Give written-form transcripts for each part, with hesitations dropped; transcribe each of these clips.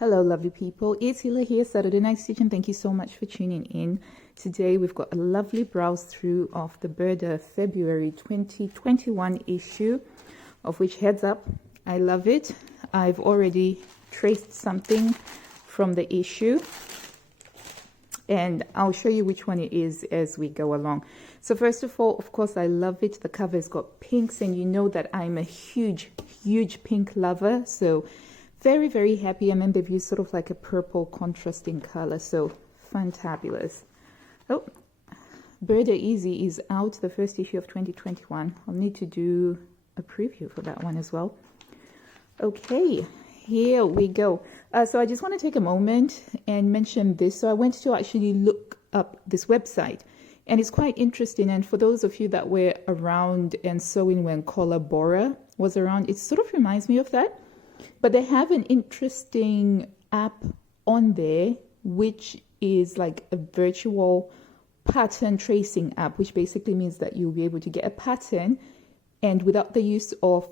Hello, lovely people. It's Hila here, Saturday Night Stitch, and thank you so much for tuning in. Today, we've got a lovely browse through of the Burda February 2021 issue, of which, heads up, I love it. I've already traced something from the issue, and I'll show you which one it is as we go along. So first of all, of course, I love it. The cover's got pinks, and you know that I'm a huge pink lover, so very, very happy. And then they've used sort of like a purple contrasting color, so fantabulous. Oh, Burda Easy is out, the first issue of 2021. I'll need to do a preview for that one as well. Okay, here we go. So I just want to take a moment and mention this. So I went to actually look up this website, and it's quite interesting. And for those of you that were around and sewing when Collar Bora was around, it sort of reminds me of that. But they have an interesting app on there, which is like a virtual pattern tracing app, which basically means that you'll be able to get a pattern, and without the use of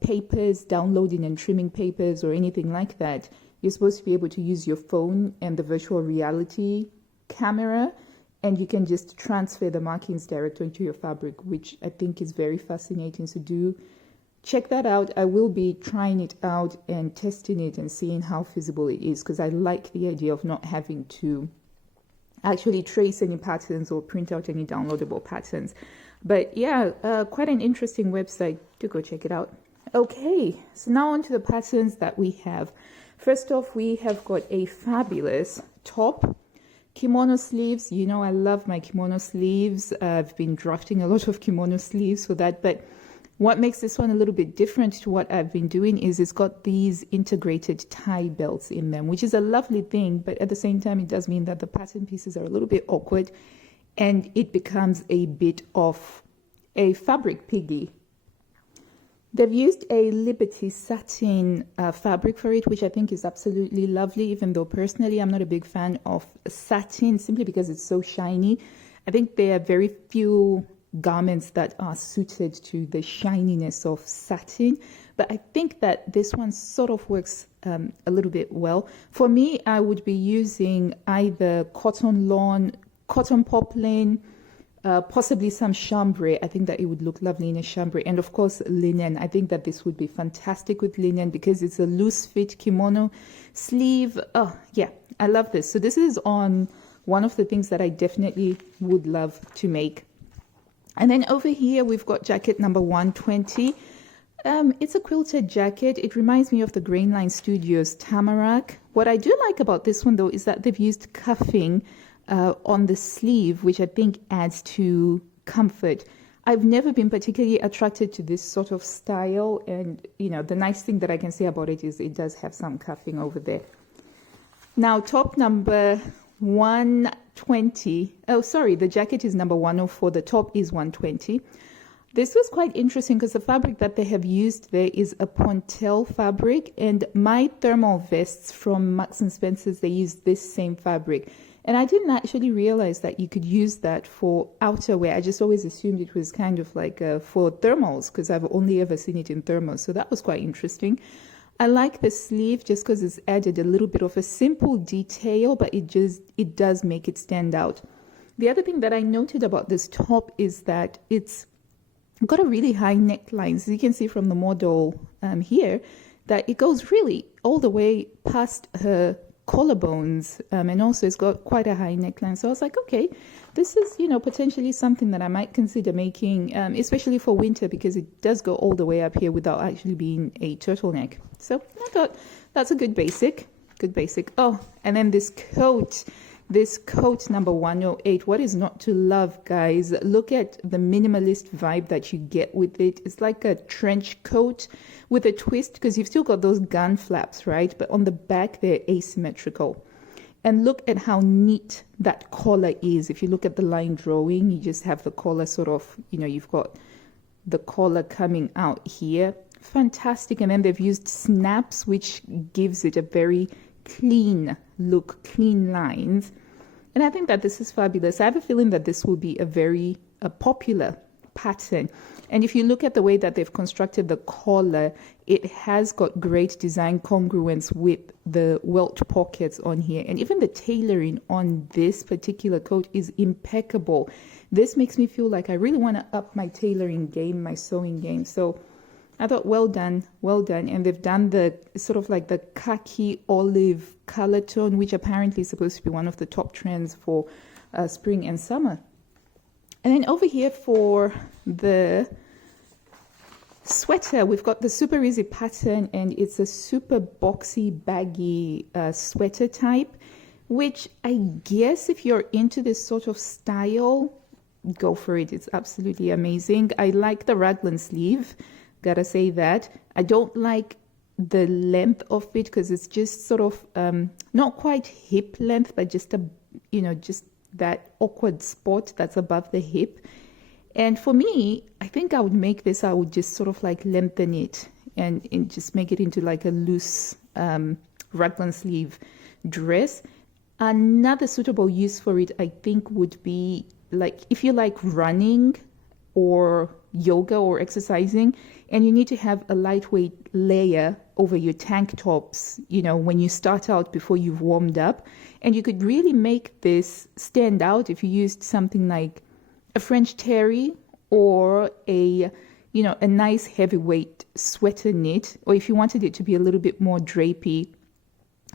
papers, downloading and trimming papers or anything like that, you're supposed to be able to use your phone and the virtual reality camera, and you can just transfer the markings directly into your fabric, which I think is very fascinating. So do check that out. I will be trying it out and testing it and seeing how feasible it is, because I like the idea of not having to actually trace any patterns or print out any downloadable patterns. But yeah, quite an interesting website. Do go check it out. Okay, so now on to the patterns that we have. First off, we have got a fabulous top. Kimono sleeves. You know I love my kimono sleeves. I've been drafting a lot of kimono sleeves for that, but what makes this one a little bit different to what I've been doing is it's got these integrated tie belts in them, which is a lovely thing, but at the same time, it does mean that the pattern pieces are a little bit awkward and it becomes a bit of a fabric piggy. They've used a Liberty satin fabric for it, which I think is absolutely lovely, even though personally I'm not a big fan of satin simply because it's so shiny. I think there are very few garments that are suited to the shininess of satin, but I think that this one sort of works a little bit well. For me, I would be using either cotton lawn, cotton poplin, possibly some chambray. I think that it would look lovely in a chambray, and of course linen. I think that this would be fantastic with linen because it's a loose fit kimono sleeve. Oh yeah, I love this. So this is on one of the things that I definitely would love to make. And then over here, we've got jacket number 120. It's a quilted jacket. It reminds me of the Grainline Studios Tamarack. What I do like about this one, though, is that they've used cuffing on the sleeve, which I think adds to comfort. I've never been particularly attracted to this sort of style. And, you know, the nice thing that I can say about it is it does have some cuffing over there. Now, top number 120. Oh, sorry, the jacket is number 104. The top is 120. This was quite interesting because the fabric that they have used there is a Pontel fabric, and my thermal vests from Marks and Spencer's, they use this same fabric. And I didn't actually realize that you could use that for outerwear. I just always assumed it was kind of like for thermals, because I've only ever seen it in thermals. So that was quite interesting. I like the sleeve just because it's added a little bit of a simple detail, but it does make it stand out. The other thing that I noted about this top is that it's got a really high neckline. So you can see from the model here that it goes really all the way past her collarbones, and also it's got quite a high neckline. So I was like, okay, this is, you know, potentially something that I might consider making, especially for winter, because it does go all the way up here without actually being a turtleneck. So I thought that's a good basic. Oh, and then this coat number 108. What is not to love, guys? Look at the minimalist vibe that you get with it. It's like a trench coat with a twist, because you've still got those gun flaps, right? But on the back, they're asymmetrical. And look at how neat that collar is. If you look at the line drawing, you just have the collar sort of, you know, you've got the collar coming out here. Fantastic. And then they've used snaps, which gives it a very clean look, clean lines. And I think that this is fabulous. I have a feeling that this will be a very popular pattern. And if you look at the way that they've constructed the collar, it has got great design congruence with the welt pockets on here. And even the tailoring on this particular coat is impeccable. This makes me feel like I really want to up my tailoring game, my sewing game. So I thought, well done, well done. And they've done the sort of like the khaki olive color tone, which apparently is supposed to be one of the top trends for spring and summer. And then over here for the sweater, we've got the super easy pattern, and it's a super boxy, baggy sweater type, which I guess if you're into this sort of style, go for it. It's absolutely amazing. I like the raglan sleeve, gotta say that. I don't like the length of it because it's just sort of not quite hip length, but just a, you know, just that awkward spot that's above the hip. And for me, I think I would make this, I would just sort of like lengthen it and just make it into like a loose raglan sleeve dress. Another suitable use for it, I think, would be like if you like running or yoga or exercising and you need to have a lightweight layer over your tank tops, you know, when you start out before you've warmed up. And you could really make this stand out if you used something like a French terry or a, you know, a nice heavyweight sweater knit, or if you wanted it to be a little bit more drapey,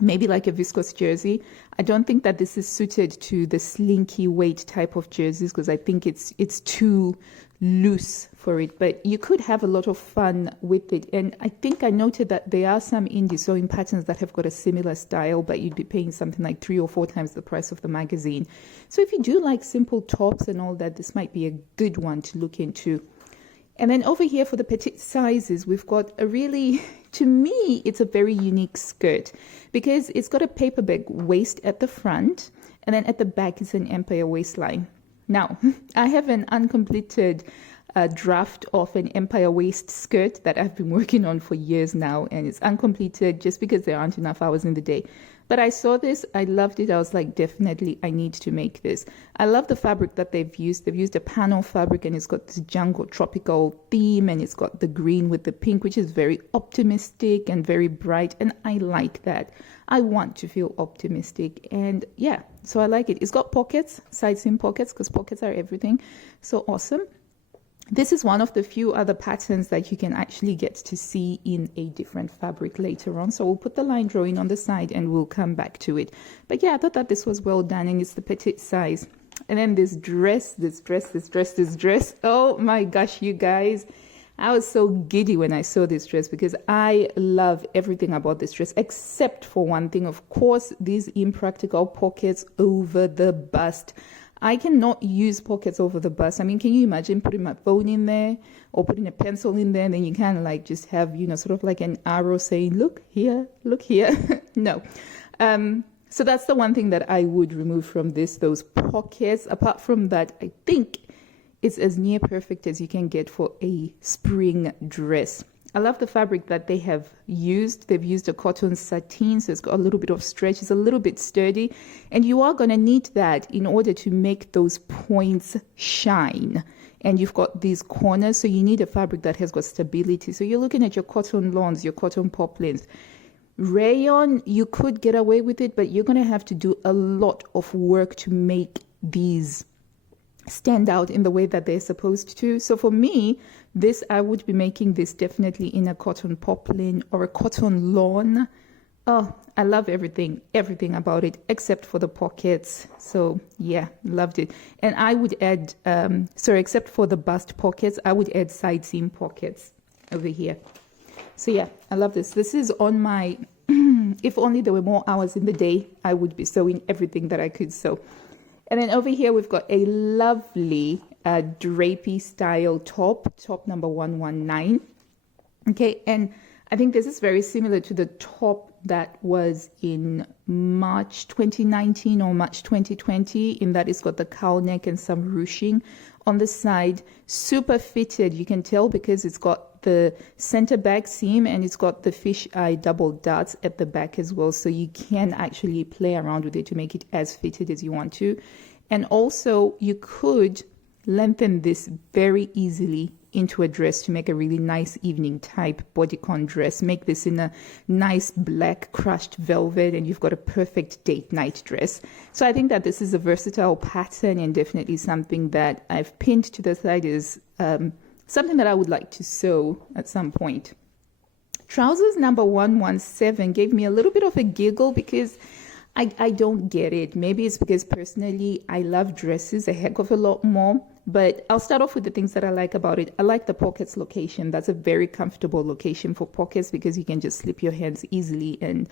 maybe like a viscose jersey. I don't think that this is suited to the slinky weight type of jerseys because I think it's too loose for it, but you could have a lot of fun with it. And I think I noted that there are some indie sewing patterns that have got a similar style, but you'd be paying something like 3 or 4 times the price of the magazine. So if you do like simple tops and all that, this might be a good one to look into. And then over here for the petite sizes, we've got a really, to me, it's a very unique skirt because it's got a paperback waist at the front, and then at the back is an empire waistline. Now, I have an uncompleted draft of an empire waist skirt that I've been working on for years now, and it's uncompleted just because there aren't enough hours in the day. But I saw this, I loved it. I was like, definitely, I need to make this. I love the fabric that they've used. They've used a panel fabric, and it's got this jungle tropical theme, and it's got the green with the pink, which is very optimistic and very bright, and I like that. I want to feel optimistic, and yeah, so I like it. It's got pockets, side seam pockets, because pockets are everything. So awesome. This is one of the few other patterns that you can actually get to see in a different fabric later on. So we'll put the line drawing on the side and we'll come back to it. But yeah, I thought that this was well done, and it's the petite size. And then this dress. Oh my gosh, you guys. I was so giddy when I saw this dress because I love everything about this dress except for one thing. Of course, these impractical pockets over the bust. I cannot use pockets over the bust. I mean, can you imagine putting my phone in there or putting a pencil in there, and then you kind of like just have, you know, sort of like an arrow saying, look here, look here. No. So that's the one thing that I would remove from this, those pockets. Apart from that, I think it's as near perfect as you can get for a spring dress. I love the fabric that they have used. They've used a cotton sateen, so it's got a little bit of stretch. It's a little bit sturdy, and you are going to need that in order to make those points shine. And you've got these corners, so you need a fabric that has got stability. So you're looking at your cotton lawns, your cotton poplins. Rayon, you could get away with it, but you're going to have to do a lot of work to make these stand out in the way that they're supposed to. So for me, this, I would be making this definitely in a cotton poplin or a cotton lawn. Oh, I love everything about it except for the pockets. So yeah, loved it. And I would add, except for the bust pockets, I would add side seam pockets over here. So yeah, I love this. This is on my, if only there were more hours in the day, I would be sewing everything that I could sew. And then over here, we've got a lovely drapey style top number 119. Okay, and I think this is very similar to the top that was in March 2019 or March 2020, in that it's got the cowl neck and some ruching on the side. Super fitted, you can tell, because it's got the center back seam and it's got the fisheye double darts at the back as well, so you can actually play around with it to make it as fitted as you want to. And also you could lengthen this very easily into a dress to make a really nice evening type bodycon dress. Make this in a nice black crushed velvet and you've got a perfect date night dress. So I think that this is a versatile pattern and definitely something that I've pinned to the side is something that I would like to sew at some point. Trousers number 117 gave me a little bit of a giggle because I don't get it. Maybe it's because personally I love dresses a heck of a lot more, but I'll start off with the things that I like about it. I like the pockets location. That's a very comfortable location for pockets because you can just slip your hands easily and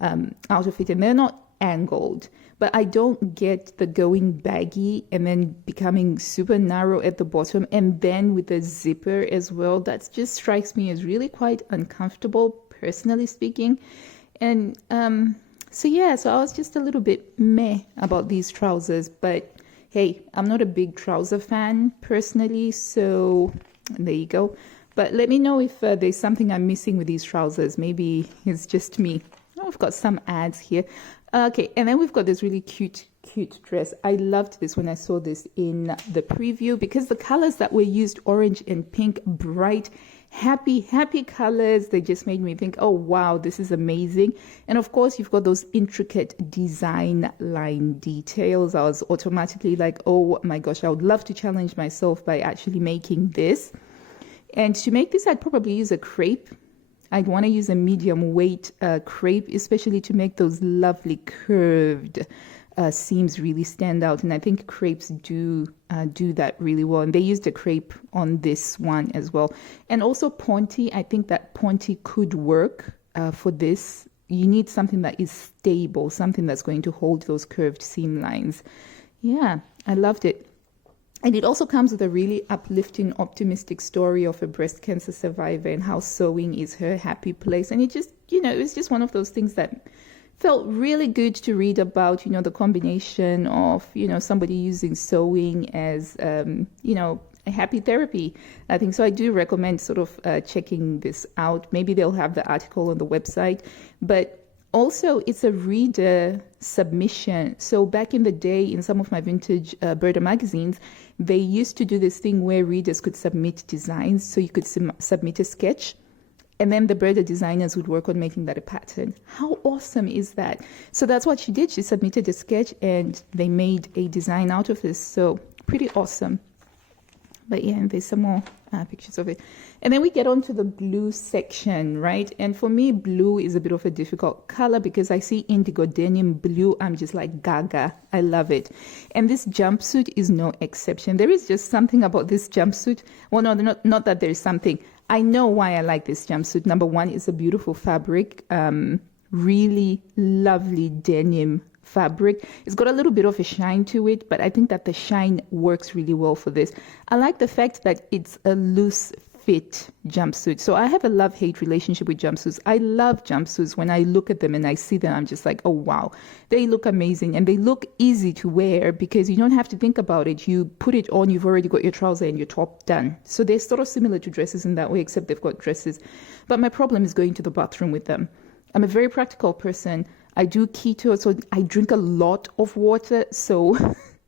out of it, and they're not angled. But I don't get the going baggy and then becoming super narrow at the bottom and then with the zipper as well. That just strikes me as really quite uncomfortable, personally speaking. And so I was just a little bit meh about these trousers. But hey, I'm not a big trouser fan personally, so there you go. But let me know if there's something I'm missing with these trousers. Maybe it's just me. Oh, I've got some ads here. Okay, and then we've got this really cute dress. I loved this when I saw this in the preview because the colors that were used, orange and pink, bright, happy colors, they just made me think, oh wow, this is amazing. And of course you've got those intricate design line details. I was automatically like, oh my gosh, I would love to challenge myself by actually making this. And to make this, I'd probably use a crepe. I'd want to use a medium weight crepe, especially to make those lovely curved seams really stand out. And I think crepes do that really well. And they used a crepe on this one as well. And also Ponte, I think that Ponte could work for this. You need something that is stable, something that's going to hold those curved seam lines. Yeah, I loved it. And it also comes with a really uplifting, optimistic story of a breast cancer survivor and how sewing is her happy place. And it just, it was just one of those things that felt really good to read about, the combination of, somebody using sewing as, a happy therapy. I think so. I do recommend sort of checking this out. Maybe they'll have the article on the website, but also, it's a reader submission. So back in the day, in some of my vintage Burda magazines, they used to do this thing where readers could submit designs. So you could submit a sketch, and then the Burda designers would work on making that a pattern. How awesome is that? So that's what she did. She submitted a sketch, and they made a design out of this. So pretty awesome. But yeah, and there's some more pictures of it. And then we get on to the blue section, right? And for me, blue is a bit of a difficult color because I see indigo denim blue. I'm just like gaga. I love it. And this jumpsuit is no exception. There is just something about this jumpsuit. Well, no, not that there's something. I know why I like this jumpsuit. Number one, it's a beautiful fabric. Really lovely denim fabric. It's got a little bit of a shine to it, but I think that the shine works really well for this. I like the fact that it's a loose fit jumpsuit. So I have a love-hate relationship with jumpsuits. I love jumpsuits. When I look at them and I see them, I'm just like, oh wow, they look amazing and they look easy to wear because you don't have to think about it. You put it on, you've already got your trouser and your top done. So they're sort of similar to dresses in that way, except they've got dresses. But my problem is going to the bathroom with them. I'm a very practical person. I do keto, so I drink a lot of water. So,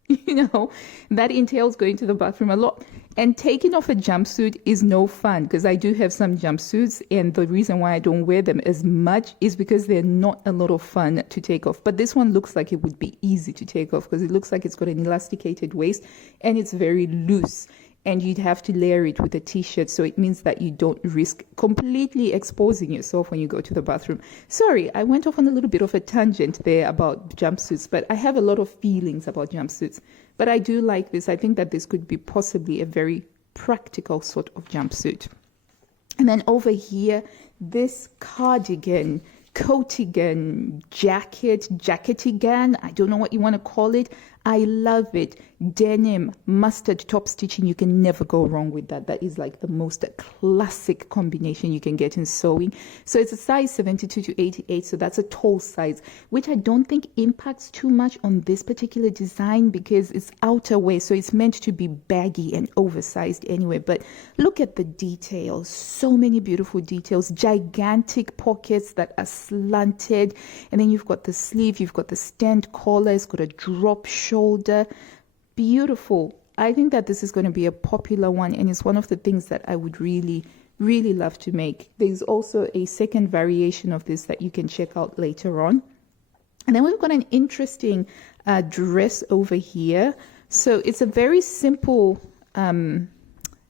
that entails going to the bathroom a lot. And taking off a jumpsuit is no fun because I do have some jumpsuits. And the reason why I don't wear them as much is because they're not a lot of fun to take off. But this one looks like it would be easy to take off because it looks like it's got an elasticated waist and it's very loose. And you'd have to layer it with a t-shirt. So it means that you don't risk completely exposing yourself when you go to the bathroom. Sorry, I went off on a little bit of a tangent there about jumpsuits, but I have a lot of feelings about jumpsuits. But I do like this. I think that this could be possibly a very practical sort of jumpsuit. And then over here, this cardigan, coatigan, jacketigan, I don't know what you want to call it. I love it. Denim, mustard top stitching. You can never go wrong with that. That is like the most classic combination you can get in sewing. So it's a size 72 to 88. So that's a tall size, which I don't think impacts too much on this particular design because it's outerwear. So it's meant to be baggy and oversized anyway. But look at the details. So many beautiful details. Gigantic pockets that are slanted. And then you've got the sleeve. You've got the stand collar. It's got a drop shoulder. Beautiful. I think that this is going to be a popular one, and it's one of the things that I would really love to make. There's also a second variation of this that you can check out later on. And then we've got an interesting dress over here. So it's a very simple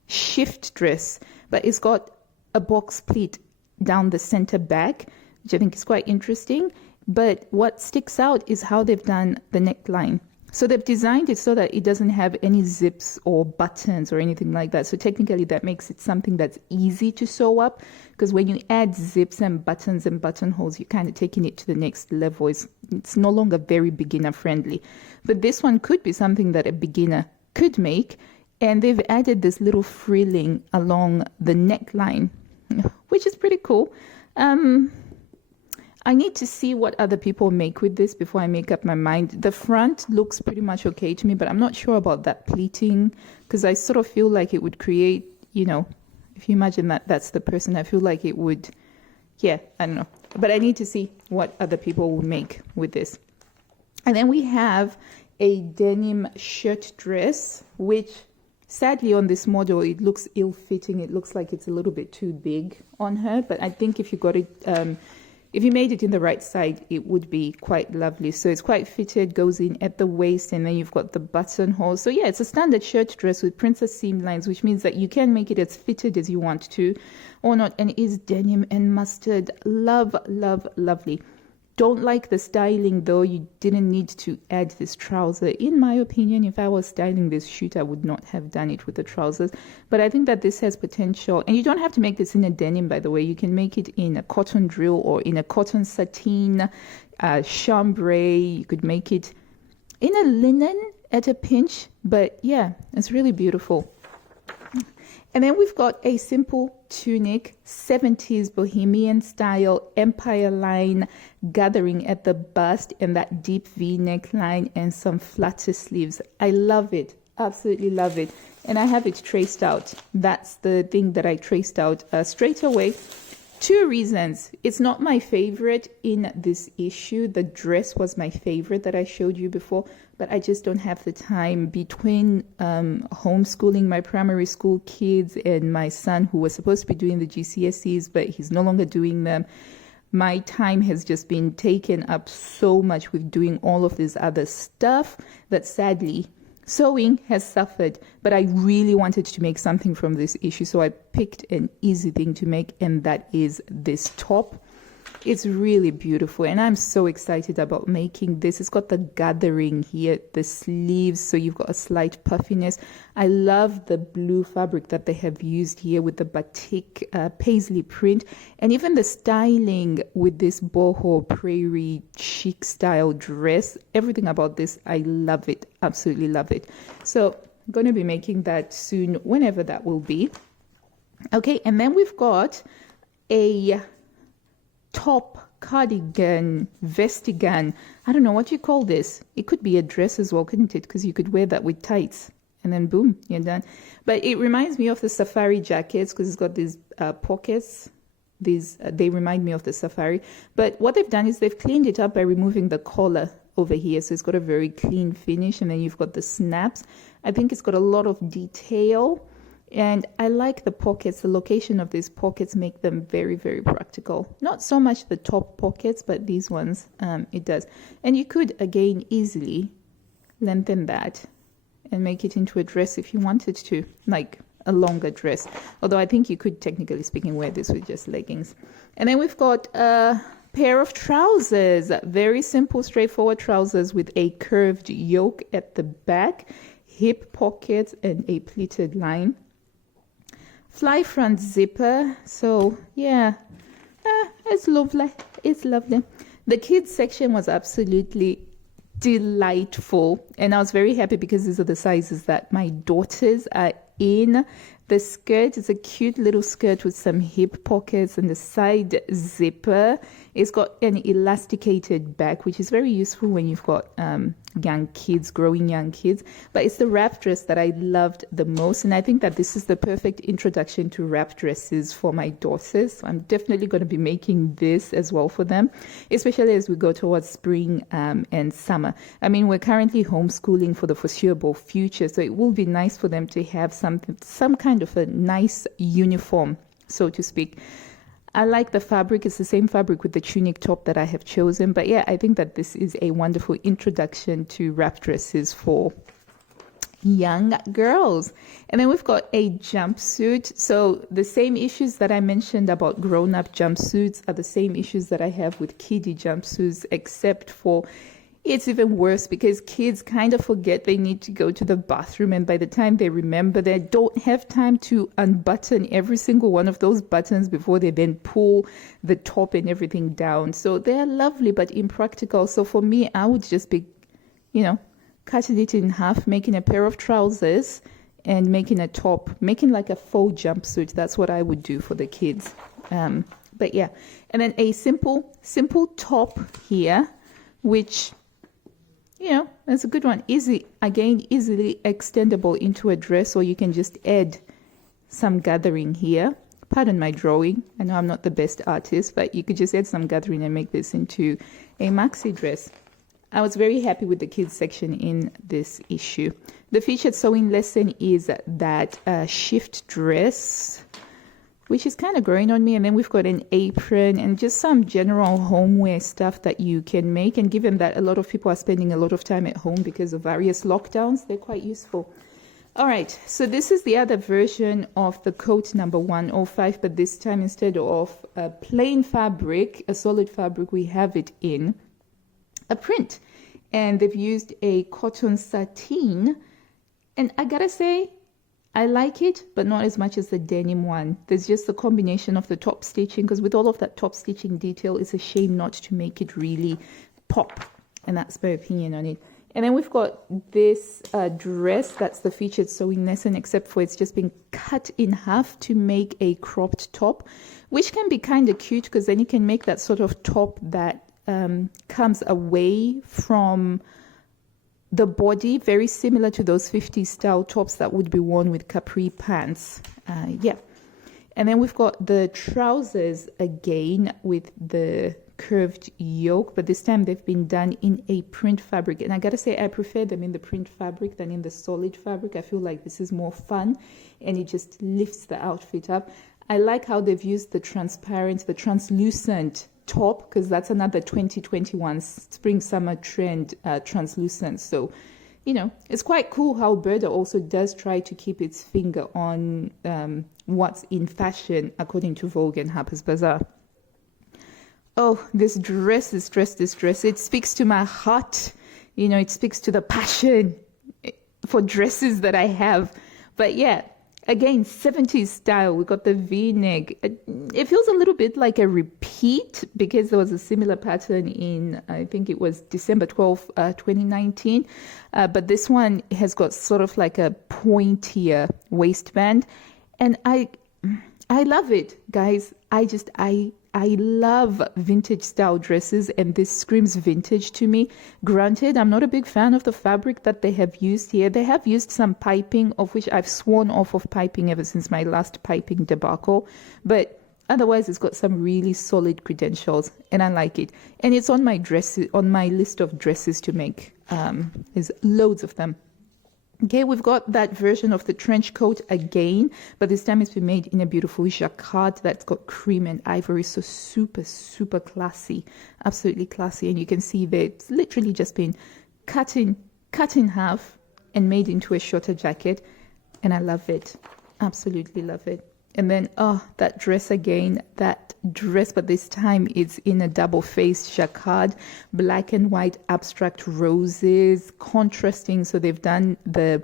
shift dress, but it's got a box pleat down the center back, which I think is quite interesting. But what sticks out is how they've done the neckline. So they've designed it so that it doesn't have any zips or buttons or anything like that. So technically that makes it something that's easy to sew up, because when you add zips and buttons and buttonholes, you're kind of taking it to the next level. It's no longer very beginner friendly. But this one could be something that a beginner could make. And they've added this little frilling along the neckline, which is pretty cool. I need to see what other people make with this before I make up my mind. The front looks pretty much okay to me, but I'm not sure about that pleating, because I sort of feel like it would create, you know, if you imagine that that's the person, I feel like it would, yeah, I don't know. But I need to see what other people will make with this. And then we have a denim shirt dress, which sadly on this model, it looks ill-fitting. It looks like it's a little bit too big on her, but I think if you got it, if you made it in the right side, it would be quite lovely. So it's quite fitted, goes in at the waist, and then you've got the buttonhole. So yeah, it's a standard shirt dress with princess seam lines, which means that you can make it as fitted as you want to or not. And it is denim and mustard. Love, love, lovely. Don't like the styling though. You didn't need to add this trouser. In my opinion, if I was styling this shoot, I would not have done it with the trousers. But I think that this has potential. And you don't have to make this in a denim, by the way. You can make it in a cotton drill or in a cotton sateen, chambray. You could make it in a linen at a pinch. But yeah, it's really beautiful. And then we've got a simple tunic, 70s bohemian style, empire line, gathering at the bust and that deep V neckline and some flatter sleeves. I love it. Absolutely love it. And I have it traced out. That's the thing that I traced out straight away. 2 reasons. It's not my favorite in this issue. The dress was my favorite that I showed you before, but I just don't have the time between homeschooling my primary school kids and my son who was supposed to be doing the GCSEs, but he's no longer doing them. My time has just been taken up so much with doing all of this other stuff that sadly sewing has suffered, but I really wanted to make something from this issue, so I picked an easy thing to make, and that is this top. It's really beautiful, and I'm so excited about making this. It's got the gathering here, the sleeves, so you've got a slight puffiness. I love the blue fabric that they have used here with the batik paisley print, and even the styling with this boho prairie chic style dress. Everything about this, I love it, absolutely love it. So I'm going to be making that soon, whenever that will be. Okay, and then we've got a top, cardigan, vestigan. I don't know what you call this. It could be a dress as well, couldn't it? Because you could wear that with tights and then boom, you're done. But it reminds me of the safari jackets because it's got these pockets. They remind me of the safari. But what they've done is they've cleaned it up by removing the collar over here. So it's got a very clean finish, and then you've got the snaps. I think it's got a lot of detail. And I like the pockets. The location of these pockets make them very, very practical. Not so much the top pockets, but these ones, it does. And you could, again, easily lengthen that and make it into a dress if you wanted to, like a longer dress. Although I think you could, technically speaking, wear this with just leggings. And then we've got a pair of trousers. Very simple, straightforward trousers with a curved yoke at the back, hip pockets, and a pleated line. Fly front zipper, so yeah, it's lovely. It's lovely. The kids section was absolutely delightful, and I was very happy because these are the sizes that my daughters are in. The skirt is a cute little skirt with some hip pockets and the side zipper. It's got an elasticated back, which is very useful when you've got young kids, growing young kids. But it's the wrap dress that I loved the most. And I think that this is the perfect introduction to wrap dresses for my daughters. So I'm definitely going to be making this as well for them, especially as we go towards spring and summer. I mean, we're currently homeschooling for the foreseeable future, so it will be nice for them to have some kind of a nice uniform, so to speak. I like the fabric. It's the same fabric with the tunic top that I have chosen. But yeah, I think that this is a wonderful introduction to wrap dresses for young girls. And then we've got a jumpsuit. So the same issues that I mentioned about grown-up jumpsuits are the same issues that I have with kiddie jumpsuits, except for it's even worse because kids kind of forget they need to go to the bathroom, and by the time they remember, they don't have time to unbutton every single one of those buttons before they then pull the top and everything down. So they're lovely but impractical. So for me, I would just be, cutting it in half, making a pair of trousers and making a top, making like a faux jumpsuit. That's what I would do for the kids. But yeah, and then a simple top here, which that's a good one. Easily extendable into a dress, or you can just add some gathering here. Pardon my drawing. I know I'm not the best artist, but you could just add some gathering and make this into a maxi dress. I was very happy with the kids section in this issue. The featured sewing lesson is that shift dress, which is kind of growing on me. And then we've got an apron and just some general homeware stuff that you can make. And given that a lot of people are spending a lot of time at home because of various lockdowns, they're quite useful. All right, so this is the other version of the coat number 105, but this time instead of a plain fabric, a solid fabric, we have it in a print. And they've used a cotton sateen. And I gotta say, I like it, but not as much as the denim one. There's just a combination of the top stitching, because with all of that top stitching detail, it's a shame not to make it really pop. And that's my opinion on it. And then we've got this dress that's the featured sewing lesson, except for it's just been cut in half to make a cropped top, which can be kind of cute because then you can make that sort of top that comes away from the body, very similar to those 50s style tops that would be worn with capri pants. Yeah. And then we've got the trousers again with the curved yoke, but this time they've been done in a print fabric. And I gotta say, I prefer them in the print fabric than in the solid fabric. I feel like this is more fun and it just lifts the outfit up. I like how they've used the translucent top, because that's another 2021 spring summer trend, translucent. So it's quite cool how Burda also does try to keep its finger on what's in fashion according to Vogue and Harper's Bazaar. Oh, this dress, it speaks to my heart. It speaks to the passion for dresses that I have. But yeah, again, 70s style. We got the V-neck. It feels a little bit like a repeat because there was a similar pattern in, I think it was December 12, 2019. But this one has got sort of like a pointier waistband. And I love it, guys. I love vintage style dresses, and this screams vintage to me. Granted, I'm not a big fan of the fabric that they have used here. They have used some piping, of which I've sworn off of piping ever since my last piping debacle. But otherwise, it's got some really solid credentials, and I like it. And it's on my list of dresses to make. There's loads of them. Okay, we've got that version of the trench coat again, but this time it's been made in a beautiful jacquard that's got cream and ivory, so super, super classy, absolutely classy. And you can see that it's literally just been cut in half and made into a shorter jacket, and I love it, absolutely love it. And then, that dress again, but this time it's in a double-faced jacquard, black and white abstract roses, contrasting. So they've done the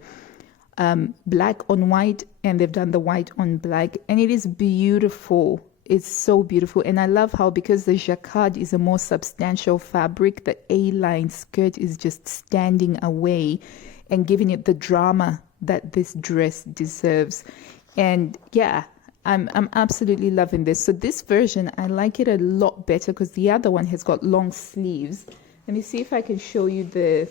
black on white and they've done the white on black. And it is beautiful. It's so beautiful. And I love how, because the jacquard is a more substantial fabric, the A-line skirt is just standing away and giving it the drama that this dress deserves. And yeah, I'm absolutely loving this. So this version, I like it a lot better because the other one has got long sleeves. Let me see if I can show you the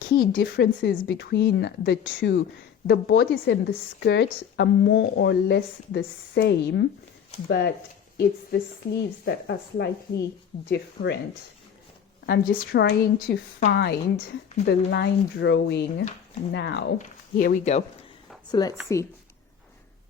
key differences between the two. The bodice and the skirt are more or less the same, but it's the sleeves that are slightly different. I'm just trying to find the line drawing now. Here we go. So let's see.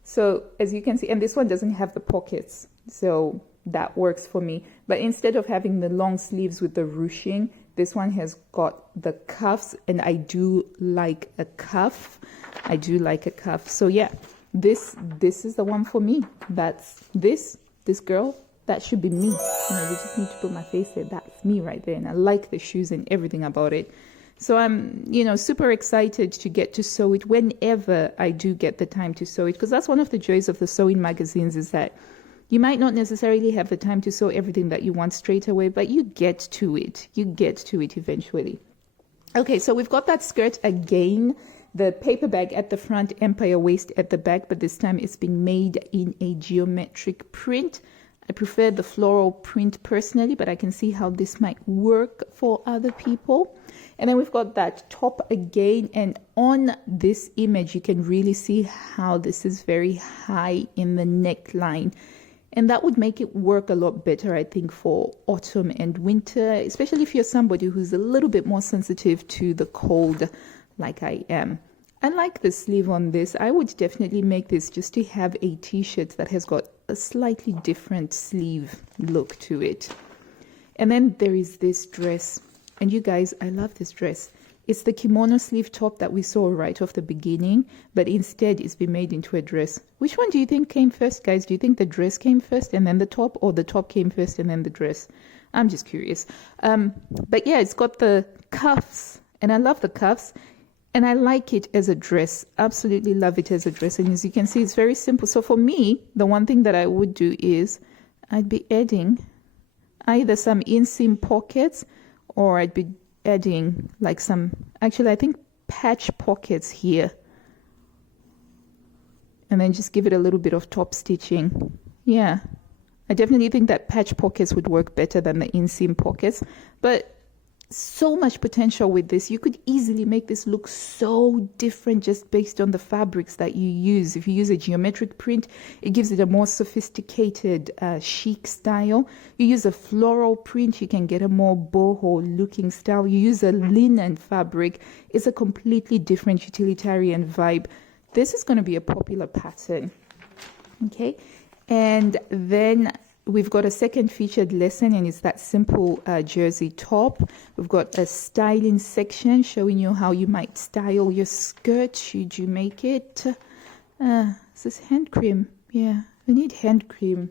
So as you can see, and this one doesn't have the pockets, so that works for me. But instead of having the long sleeves with the ruching, this one has got the cuffs, and I do like a cuff. I do like a cuff. So yeah, this is the one for me. That's this girl. That should be me. You know, we just need to put my face there. That's me right there. And I like the shoes and everything about it. So I'm, you know, super excited to get to sew it whenever I do get the time to sew it. Because that's one of the joys of the sewing magazines, is that you might not necessarily have the time to sew everything that you want straight away, but you get to it. You get to it eventually. Okay, so we've got that skirt again. The paper bag at the front, empire waist at the back, but this time it's been made in a geometric print. I prefer the floral print personally, but I can see how this might work for other people. And then we've got that top again, and on this image you can really see how this is very high in the neckline, and that would make it work a lot better, I think, for autumn and winter, especially if you're somebody who's a little bit more sensitive to the cold like I am. I like the sleeve on this. I would definitely make this just to have a t-shirt that has got a slightly different sleeve look to it. And then there is this dress. And you guys, I love this dress. It's the kimono sleeve top that we saw right off the beginning, but instead it's been made into a dress. Which one do you think came first, guys? Do you think the dress came first and then the top, or the top came first and then the dress? I'm just curious. But yeah, it's got the cuffs, and I love the cuffs. And I like it as a dress. Absolutely love it as a dress. And as you can see, it's very simple. So for me, the one thing that I would do is I'd be adding either some inseam pockets, or I'd be adding like some, actually I think patch pockets here. And then just give it a little bit of top stitching. Yeah, I definitely think that patch pockets would work better than the inseam pockets. But so much potential with this. You could easily make this look so different just based on the fabrics that you use. If you use a geometric print, it gives it a more sophisticated chic style. You use a floral print, you can get a more boho looking style. You use a linen fabric, it's a completely different utilitarian vibe. This is going to be a popular pattern. Okay, and then we've got a second featured lesson, and it's that simple jersey top. We've got a styling section showing you how you might style your skirt should you make it. Is this hand cream? Yeah, I need hand cream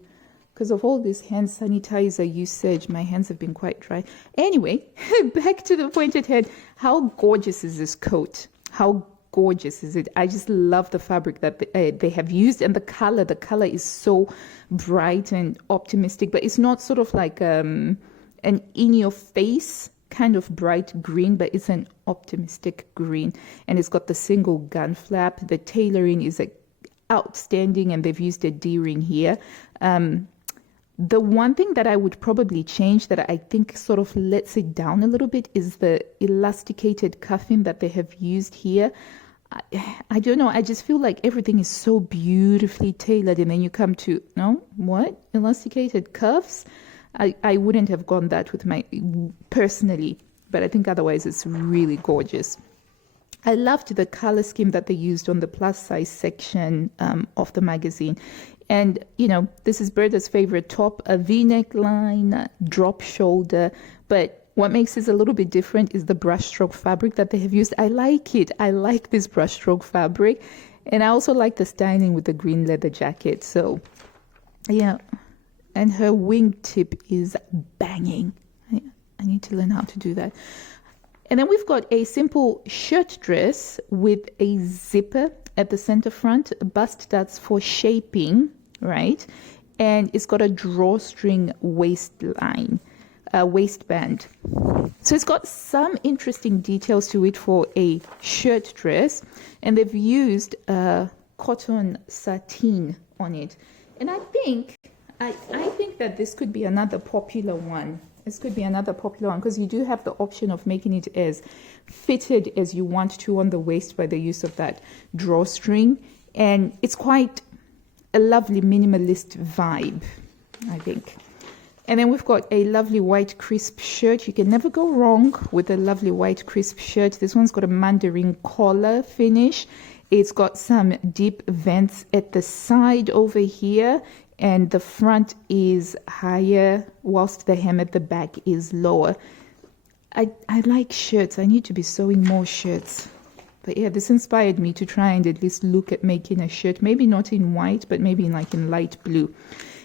because of all this hand sanitizer usage. My hands have been quite dry. Anyway, back to the point at hand. How gorgeous is this coat? How gorgeous is it? I just love the fabric that they have used, and the color is so bright and optimistic, but it's not sort of like an in your face kind of bright green, but it's an optimistic green, and it's got the single gun flap. The tailoring is outstanding, and they've used a D-ring here. The one thing that I would probably change, that I think sort of lets it down a little bit, is the elasticated cuffing that they have used here. I don't know, I just feel like everything is so beautifully tailored, and then you come to, no, what? Elasticated cuffs? I wouldn't have gone that with my, personally, but I think otherwise it's really gorgeous. I loved the color scheme that they used on the plus size section of the magazine. And, you know, this is Burda's favorite top, a V-neck line, drop shoulder. But what makes this a little bit different is the brushstroke fabric that they have used. I like it. I like this brushstroke fabric. And I also like the styling with the green leather jacket. So, yeah. And her wingtip is banging. I need to learn how to do that. And then we've got a simple shirt dress with a zipper at the center front, bust studs for shaping, right? And it's got a drawstring waistline, waistband. So it's got some interesting details to it for a shirt dress. And they've used cotton sateen on it. And I think that this could be another popular one. This could be another popular one because you do have the option of making it as fitted as you want to on the waist by the use of that drawstring. And it's quite a lovely minimalist vibe, I think. And then we've got a lovely white crisp shirt. You can never go wrong with a lovely white crisp shirt. This one's got a mandarin collar finish. It's got some deep vents at the side over here, and the front is higher whilst the hem at the back is lower. I like shirts. I need to be sewing more shirts. But yeah, this inspired me to try and at least look at making a shirt, maybe not in white, but maybe in light blue.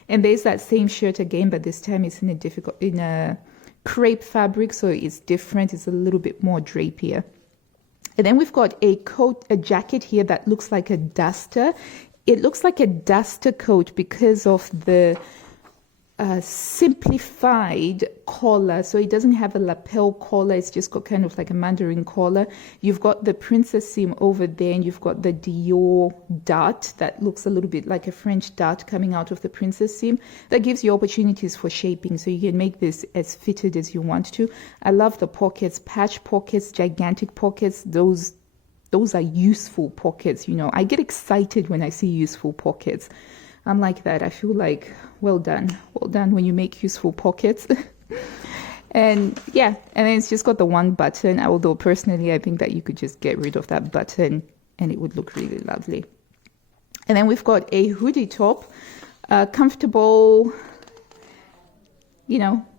And there's that same shirt again, but this time it's in a crepe fabric, so it's different. It's a little bit more drapier. And then we've got a jacket here that looks like a duster. It looks like a duster coat because of the simplified collar. So it doesn't have a lapel collar. It's just got kind of like a mandarin collar. You've got the princess seam over there, and you've got the Dior dart that looks a little bit like a French dart coming out of the princess seam. That gives you opportunities for shaping, so you can make this as fitted as you want to. I love the pockets, patch pockets, gigantic pockets. Those are useful pockets. I get excited when I see useful pockets. I'm like that. I feel like, well done when you make useful pockets. And yeah, and then it's just got the one button, although personally I think that you could just get rid of that button and it would look really lovely. And then we've got a hoodie top, comfortable,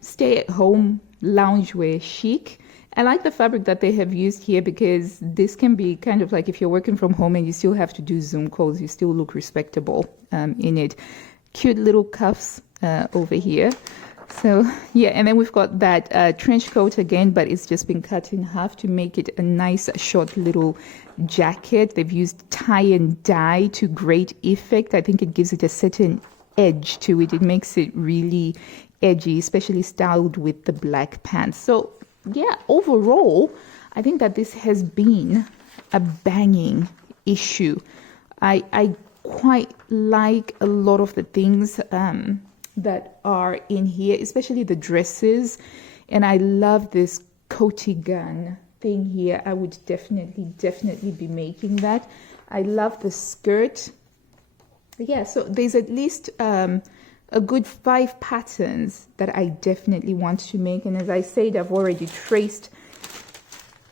stay at home loungewear chic. I like the fabric that they have used here because this can be kind of like if you're working from home and you still have to do Zoom calls, you still look respectable in it. Cute little cuffs over here. So yeah, and then we've got that trench coat again, but it's just been cut in half to make it a nice short little jacket. They've used tie and dye to great effect. I think it gives it a certain edge to it. It makes it really edgy, especially styled with the black pants. So yeah, overall, I think that this has been a banging issue. I quite like a lot of the things that are in here, especially the dresses. And I love this coaty gun thing here. I would definitely be making that. I love the skirt. Yeah, so there's at least a good 5 patterns that I definitely want to make. And as I said, I've already traced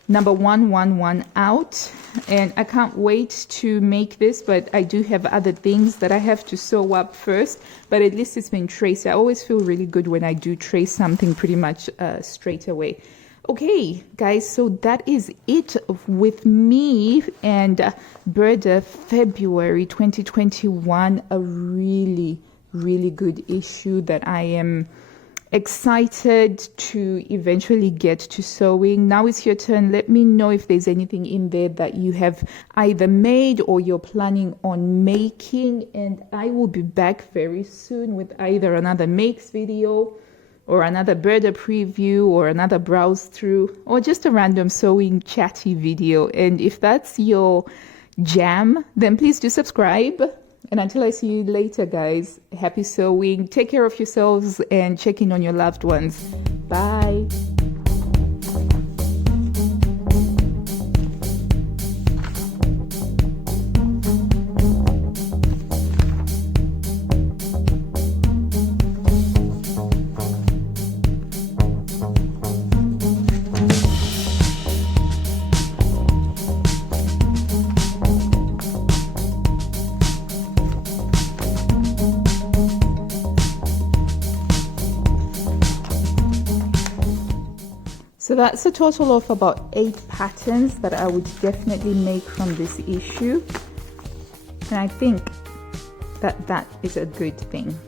number 111 out, and I can't wait to make this, but I do have other things that I have to sew up first, but at least it's been traced. I always feel really good when I do trace something pretty much straight away. Okay, guys, so that is it with me and Burda February 2021, a really good issue that I am excited to eventually get to sewing. Now it's your turn. Let me know if there's anything in there that you have either made or you're planning on making, and I will be back very soon with either another makes video or another Burda preview or another browse through or just a random sewing chatty video. And if that's your jam, then please do subscribe. And until I see you later, guys, happy sewing. Take care of yourselves and check in on your loved ones. Bye. So that's a total of about 8 patterns that I would definitely make from this issue. And I think that that is a good thing.